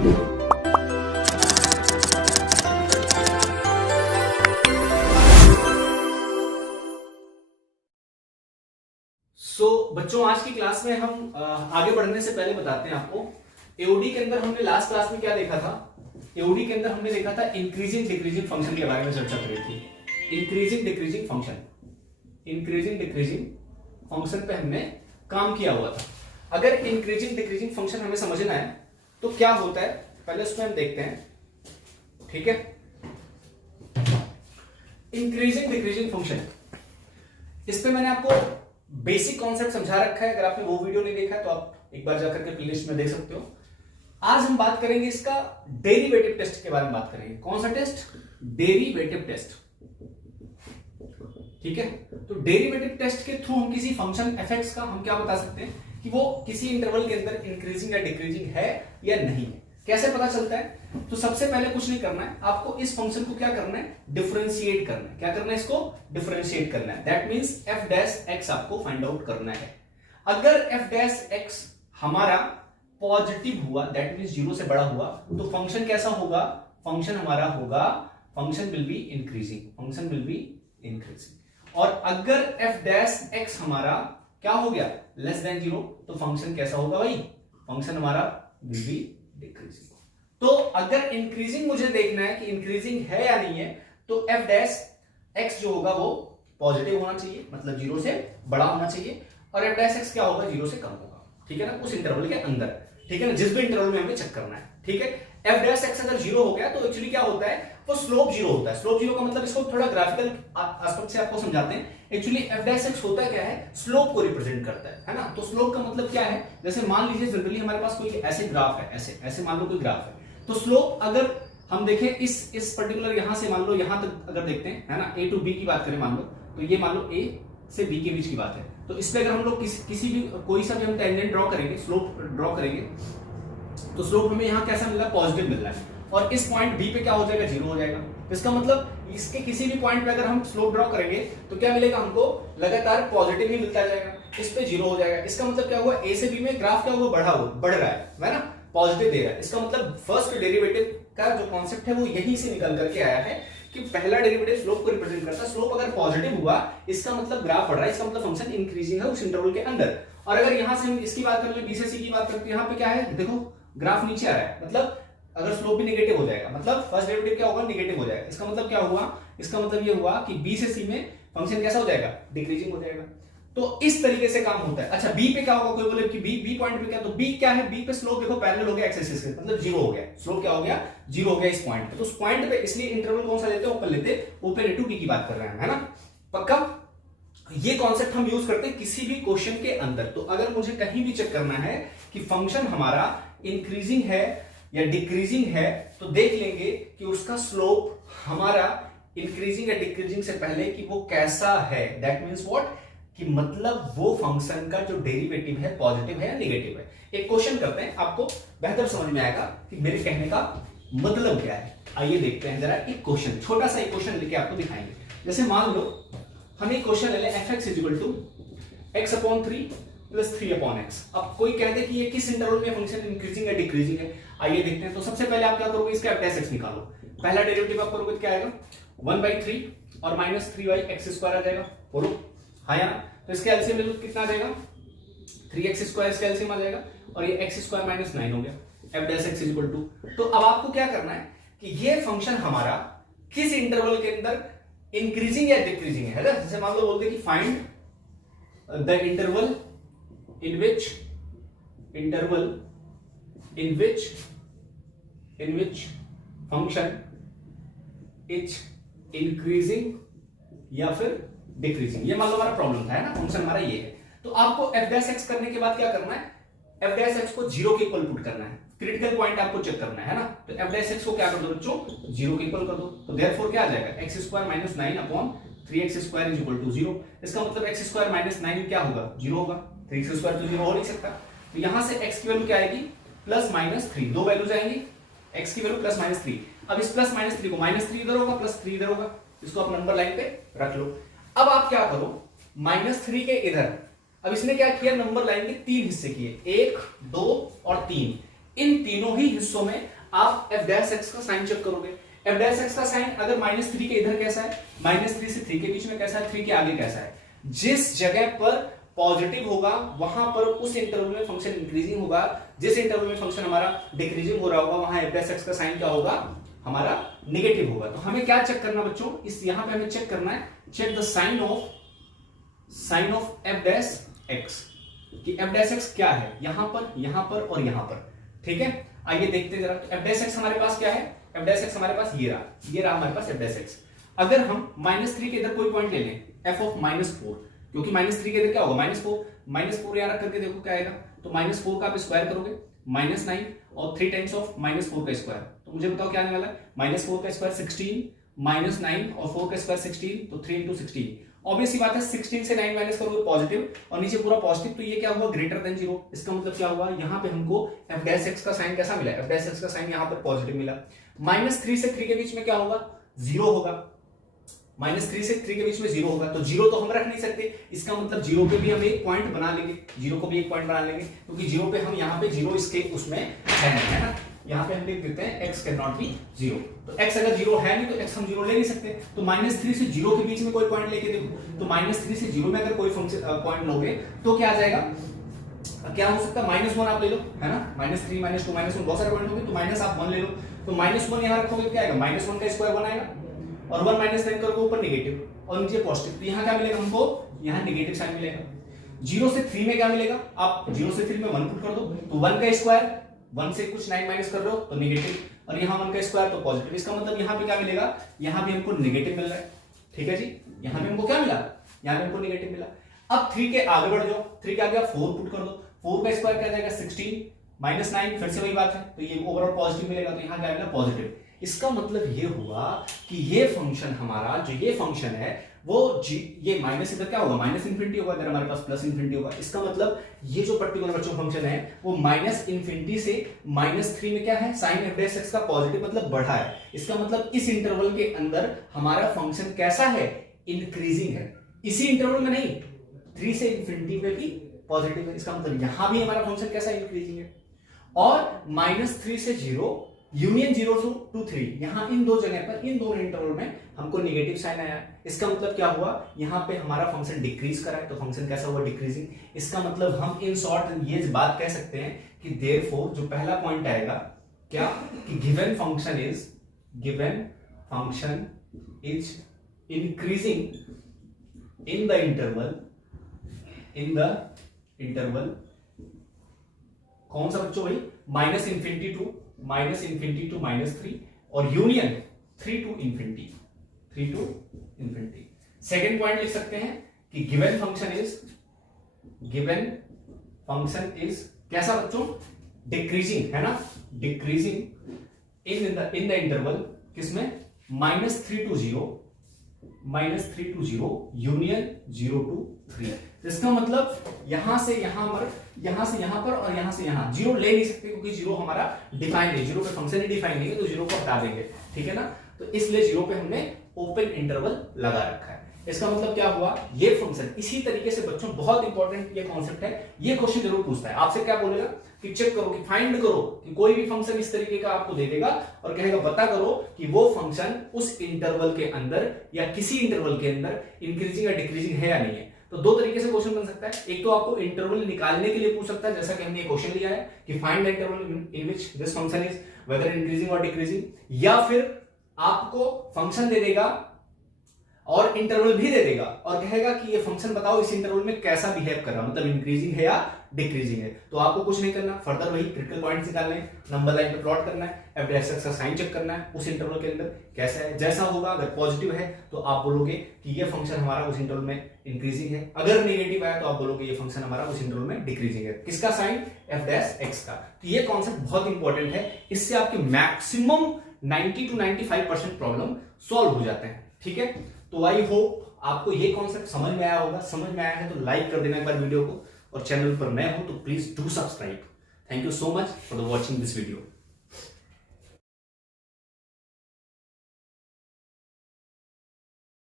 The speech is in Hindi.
बच्चों आज की क्लास में हम आगे बढ़ने से पहले बताते हैं आपको एओडी के अंदर हमने लास्ट क्लास में क्या देखा था। एओडी के अंदर हमने देखा था इंक्रीजिंग डिक्रीजिंग फंक्शन के बारे में चर्चा करी थी। इंक्रीजिंग डिक्रीजिंग फंक्शन पे हमने काम किया हुआ था। अगर इंक्रीजिंग डिक्रीजिंग फंक्शन हमें समझना है तो क्या होता है पहले उसमें हम देखते हैं, ठीक है। इंक्रीजिंग डिक्रीजिंग फंक्शन, इस पे मैंने आपको बेसिक कॉन्सेप्ट समझा रखा है। अगर आपने वो वीडियो नहीं देखा है तो आप एक बार जाकर के प्लेलिस्ट में देख सकते हो। आज हम बात करेंगे इसका डेरिवेटिव टेस्ट के बारे में बात करेंगे। कौन सा टेस्ट? डेरिवेटिव टेस्ट, ठीक है। तो डेरिवेटिव टेस्ट के थ्रू हम किसी फंक्शन एफ का हम क्या बता सकते हैं कि वो किसी इंटरवल के अंदर इंक्रीजिंग या डिक्रीजिंग है या नहीं है। कैसे पता चलता है? तो सबसे पहले कुछ नहीं करना है, आपको इस फंक्शन को क्या करना है? डिफरेंशिएट करना है। क्या करना है? इसको डिफरेंशिएट करना है। That means f dash x आपको फाइंड आउट करना है। अगर f डैश x हमारा पॉजिटिव हुआ, दैट मींस 0 से बड़ा हुआ, तो फंक्शन कैसा होगा? फंक्शन हमारा होगा, फंक्शन विल बी इंक्रीजिंग। और अगर f डैश x हमारा क्या हो गया? लेस देन 0, तो फंक्शन कैसा होगा भाई? फंक्शन हमारा विल बी डिक्रीजिंग। तो अगर इंक्रीजिंग मुझे देखना है कि इंक्रीजिंग है या नहीं है, तो f डैश x जो होगा वो पॉजिटिव होना चाहिए, मतलब 0 से बड़ा होना चाहिए। और f डैश x क्या होगा? 0 से कम होगा, ठीक है ना, उस इंटरवल के अंदर, ठीक है ना, जिस भी इंटरवल में हमें चेक करना है, ठीक है। f डैश x अगर 0 हो गया तो एक्चुअली क्या होता है? वो स्लोप 0 होता है। स्लोप 0 का मतलब, इसको थोड़ा ग्राफिकल एस्पेक्ट से आपको समझाते हैं। एक्चुअली f डैश x होता क्या है? स्लोप को रिप्रेजेंट करता है ना। तो स्लोप का मतलब क्या है? जैसे मान लीजिए जनरली हमारे पास कोई ऐसे ग्राफ है, ऐसे मान लो कोई ग्राफ है, तो स्लोप अगर हम देखें इस पर्टिकुलर यहां से मान लो यहां तक अगर देखते हैं, है ना, a टू b की बात करें मान लो, तो ये मान लो a से b के बीच की बात है। तो इस पे अगर हम लोग किसी भी कोई सा भी हम टेंजेंट ड्रॉ करेंगे, स्लोप ड्रॉ करेंगे, तो स्लोप हमें यहां कैसा मिल रहा है? पॉजिटिव मिल रहा है। और इस पॉइंट b पे क्या हो जाएगा? 0 हो जाएगा। इसका मतलब इसके किसी भी पॉइंट पे अगर हम स्लोप ड्रॉ करेंगे तो क्या मिलेगा हमको? लगातार पॉजिटिव ही मिलता जाएगा। इस पे 0 हो जाएगा। इसका मतलब क्या हुआ? a से b में ग्राफ क्या हुआ? बढ़ रहा है ना, पॉजिटिव दे रहा है। इसका मतलब फर्स्ट डेरिवेटिव का जो कॉन्सेप्ट है वो यहीं से निकल करके आया है कि पहला डेरिवेटिव स्लोप को रिप्रेजेंट करता है। स्लोप अगर पॉजिटिव हुआ, इसका मतलब ग्राफ बढ़ रहा है, इसका मतलब फंक्शन इंक्रीजिंग है उस इंटरवल के अंदर। और अगर यहां से हम इसकी बात कर ले, b से c की बात करते हैं, यहां पे क्या है? देखो ग्राफ नीचे आ रहा है, मतलब अगर स्लोप भी नेगेटिव हो जाएगा, मतलब फर्स्ट डेरिवेटिव क्या होगा? नेगेटिव हो जाएगा। इसका मतलब क्या हुआ? इसका मतलब ये हुआ कि b से c में फंक्शन कैसा हो जाएगा? डिक्रीजिंग हो जाएगा। तो इस तरीके से काम होता है। अच्छा, b पे क्या होगा? कोई बोले कि b पॉइंट पे क्या? तो b क्या है? b पे स्लोप देखो पैरेलल हो गया एक्स एक्सिस के, मतलब 0 हो गया। स्लोप क्या हो गया? 0 हो गया इस पॉइंट पे। तो उस पॉइंट पे इसलिए इंटरवल कौन सा लेते हैं? ओपन लेते हैं। ओपन इनटू b की बात कर रहे हैं, है ना, पक्का। ये कॉन्सेप्ट हम यूज करते हैं किसी भी क्वेश्चन के अंदर। तो अगर मुझे कहीं भी चेक करना है कि फंक्शन हमारा इंक्रीजिंग है या डिक्रीजिंग है, तो देख लेंगे कि उसका स्लोप हमारा इंक्रीजिंग या डिक्रीजिंग से पहले कि वो कैसा है। That means what? कि मतलब वो फंक्शन का जो डेरिवेटिव है पॉजिटिव है या नेगेटिव है। एक क्वेश्चन करते हैं, आपको बेहतर समझ में आएगा कि मेरे कहने का मतलब क्या है। आइए देखते हैं जरा एक क्वेश्चन, छोटा सा एक क्वेश्चन लेके आपको दिखाएंगे। जैसे मान लो हम एक क्वेश्चन ले लें, fx equal to x/3 plus 3/x। अब कोई कहते कि ये किस इंटरवल में फंक्शन इंक्रीजिंग या डिक्रीजिंग है। आइए देखते हैं। तो सबसे पहले आप क्या करोगे? इसका f डैश x निकालो। पहला डेरिवेटिव आप करोगे तो क्या आएगा? 1/3 और माइनस 3y(x²) आ जाएगा। बोलो हाँ या ना। तो इसका एलसीएम ले लो, कितना आ जाएगा? 3x² इसका एलसीएम आ जाएगा, और ये x² माइनस 9 हो गया। f dash x equal to, तो अब आपको क्या करना है कि ये फंक्शन हमारा किस इंटरवल के अंदर इंक्रीजिंग या डिक्रीजिंग है ना। जैसे मान लो बोलते कि find the interval in which function is increasing या फिर डिक्रीजिंग। ये मान लो हमारा प्रॉब्लम था, है ना, फंक्शन हमारा ये है। तो आपको f डैश x करने के बाद क्या करना है? f डैश x को 0 के इक्वल पुट करना है। क्रिटिकल पॉइंट आपको चेक करना है ना। तो f डैश x को क्या कर दो बच्चों? 0 के इक्वल कर दो। तो देयरफॉर क्या आ जाएगा? x² minus 9/3x² is equal to 0। इसका मतलब x² माइनस 9 क्या होगा? 0 होगा। 3x² तो 0 हो नहीं सकता। तो यहां से x की वैल्यू क्या आएगी? Plus minus 3। दो वैल्यूज आएंगी, x की वैल्यू प्लस माइनस 3। अब इस प्लस माइनस 3 को -3 इधर होगा, +3 इधर होगा। इसको आप नंबर लाइन पे रख लो। अब आप क्या करो? -3 के इधर, अब इसने क्या किया? नंबर लाइन के 3 हिस्से किए, 1, 2 और 3। इन तीनों ही हिस्सों में आप एफ डैश एक्स का साइन चेक करोगे। एफ डैश एक्स का साइन अगर -3 के इधर कैसा है, -3 से 3 के बीच में कैसा है, 3 के आगे कैसा है, जिस जगह पर पॉजिटिव होगा वहां पर उस इंटरवल में फंक्शन इंक्रीजिंग होगा, जिस इंटरवल में फंक्शन हमारा डिक्रीजिंग हो रहा होगा वहां एफ डैश एक्स का साइन क्या होगा, हमारा नेगेटिव होगा। तो हमें क्या चेक करना बच्चों, इस यहां पे हमें चेक करना है, check the sign of f dash x, कि एफ डैश एक्स क्या है यहां पर और यहां पर। ठीक है, आइए देखते हैं जरा। तो एफ डैश एक्स हमारे पास क्या है, एफ डैश एक्स हमारे पास ये रहा हमारे पास एफ डैश एक्स। अगर हम -3 के इधर कोई पॉइंट ले लें, एफ ऑफ -4, क्योंकि -3 के इधर क्या होगा, -4 यहां रख करके देखो क्या आएगा, तो -4 का आप स्क्वायर करोगे, -9 और 3 टाइम्स ऑफ -4 का स्क्वायर, तो मुझे बताओ क्या आने वाला है, -4 का स्क्वायर 16, -9 और 4 का स्क्वायर 16, तो 3 × 16। ऑब्वियसली बात है 16 से 9 माइनस करोगे पॉजिटिव और नीचे पूरा पॉजिटिव, तो ये क्या हुआ, ग्रेटर देन 0। इसका मतलब क्या हुआ, यहां पे हमको एफ डैश एक्स का साइन कैसा मिला, एफ डैश एक्स का साइन यहां पर पॉजिटिव मिला। -3 से 3 के बीच में क्या होगा, 0 होगा, -3 से 3 के बीच में 0 होगा, तो 0 तो हम रख नहीं सकते, इसका मतलब 0 पे भी हम एक पॉइंट बना लेंगे, 0 को भी एक पॉइंट बना लेंगे, क्योंकि 0 पे हम यहाँ पे 0 इसके उसमें है ना, यहाँ पे हम लिख देते हैं x कैन नॉट बी 0, तो x अगर 0 है नहीं तो x हम 0 ले नहीं सकते। तो -3 से 0 के बीच में कोई पॉइंट लेके देखो, तो -3 से 0 में अगर कोई फंक्शन पॉइंट लोगे तो क्या आ जाएगा, क्या हो सकता है, -1 आप ले लो, है ना, -3 -2 -1 बहुत सारे पॉइंट होंगे, तो माइनस आप 1 ले लो, तो -1 यहाँ रखोगे क्या आएगा, -1 का स्क्वायर 1 आएगा और 1 -9 करोगे ऊपर नेगेटिव और नीचे पॉजिटिव, तो यहाँ क्या मिलेगा हमको, यहाँ नेगेटिव साइन मिलेगा। 0 से 3 में क्या मिलेगा, आप 0 से 3 में 1 पुट कर दो, तो 1 का स्क्वायर 1 से कुछ 9 माइनस कर रहे हो तो नेगेटिव, और यहाँ 1 का स्क्वायर तो पॉजिटिव, इसका मतलब यहाँ पे क्या मिलेगा, यहाँ भी हमको नेगेटिव मिल रहा है। ठीक है जी, यहाँ पे हमको क्या मिला, यहाँ पे हमको नेगेटिव मिला। अब 3 के आगे बढ़ जाओ, 3 के आगे आप 4 पुट कर दो, 4 का स्क्वायर क्या जाएगा 16, -9 फिर से वही बात है, तो ये ओवरऑल पॉजिटिव मिलेगा, तो यहाँ क्या मिला पॉजिटिव। इसका मतलब ये हुआ कि ये फंक्शन हमारा जो ये फंक्शन है वो ये माइनस इधर क्या होगा, -∞ होगा, अगर हमारे पास +∞ होगा, इसका मतलब ये जो पर्टिकुलर बच्चों फंक्शन है वो -∞ से -3 में क्या है, साइन एफ डैश एक्स का पॉजिटिव मतलब बढ़ा है। इसका मतलब इस इंटरवल के अंदर हमारा फंक्शन कैसा है, इंक्रीजिंग है। इसी इंटरवल में नहीं, 3 से ∞ में भी पॉजिटिव है, इसका मतलब यहां भी हमारा फंक्शन कैसा इंक्रीजिंग है। और -3 से 0 यूनियन 0 to 3, यहां इन दो जगह पर, इन दोनों इंटरवल में हमको नेगेटिव साइन आया है। इसका मतलब क्या हुआ, यहां पे हमारा फंक्शन डिक्रीज करा है, तो फंक्शन कैसा हुआ, डिक्रीजिंग। इसका मतलब हम इन शॉर्ट ये बात कह सकते हैं कि देयरफॉर जो पहला पॉइंट आएगा क्या, कि given function is increasing in the interval कौन सा बच्चों भाई, -∞ to -3 और यूनियन 3 to ∞। सेकेंड पॉइंट लिख सकते हैं कि गिवन फंक्शन इज कैसा बच्चों, डिक्रीजिंग, है ना, डिक्रीजिंग इन द इंटरवल किसमें, -3 to 0 यूनियन 0 to 3। इसका मतलब यहां से यहां पर और यहां से यहां 0 ले नहीं सकते, क्योंकि 0 हमारा डिफाइन है, 0 पे फंक्शन ही डिफाइन नहीं है, तो 0 को हटा देंगे। ठीक है ना, तो इसलिए 0 पे हमने ओपन इंटरवल लगा रखा है। इसका मतलब क्या हुआ, ये फंक्शन इसी तरीके से बच्चों, बहुत इंपॉर्टेंट ये कॉन्सेप्ट है, ये क्वेश्चन जरूर पूछता है आपसे, क्या बोलेगा कि चेक करो, कि फाइंड करो कि कोई भी फंक्शन इस तरीके का आपको दे देगा और कहेगा बता करो कि वो फंक्शन उस इंटरवल के अंदर या किसी इंटरवल के अंदर इंक्रीजिंग या डिक्रीजिंग है या नहीं है। तो दो तरीके से क्वेश्चन बन सकता है, एक तो आपको इंटरवल निकालने के लिए पूछ सकता है, जैसा कि हमने क्वेश्चन लिया है कि find the interval in which this function is whether increasing और डिक्रीजिंग, या फिर आपको फंक्शन दे देगा और इंटरवल भी दे देगा और कहेगा कि ये फंक्शन बताओ इस इंटरवल में कैसा बिहेव कर रहा, मतलब इंक्रीजिंग है या डिक्रीजिंग है। तो आपको कुछ नहीं करना, फर्दर वही क्रिटिकल पॉइंट्स निकालने हैं, नंबर लाइन पे प्लॉट करना है, एफ डैश एक्स का साइन चेक करना है उस इंटरवल के अंदर कैसा है, जैसा होगा अगर पॉजिटिव है तो आप बोलोगे कि ये फंक्शन हमारा उस इंटरवल में इंक्रीजिंग है, अगर नेगेटिव आया तो आप बोलोगे ये फंक्शन हमारा उस इंटरवल में डिक्रीजिंग है। किसका साइन, एफ डैश एक्स का। तो ये कॉन्सेप्ट बहुत इंपॉर्टेंट है, इससे आपके मैक्सिमम 90 to 95% प्रॉब्लम सॉल्व हो जाते हैं। ठीक है, तो आई होप आपको ये कॉन्सेप्ट समझ में आया होगा। समझ में आया है तो लाइक कर देना एक बार वीडियो को, और चैनल पर नए हो तो please do subscribe. Thank you so much for the watching this video.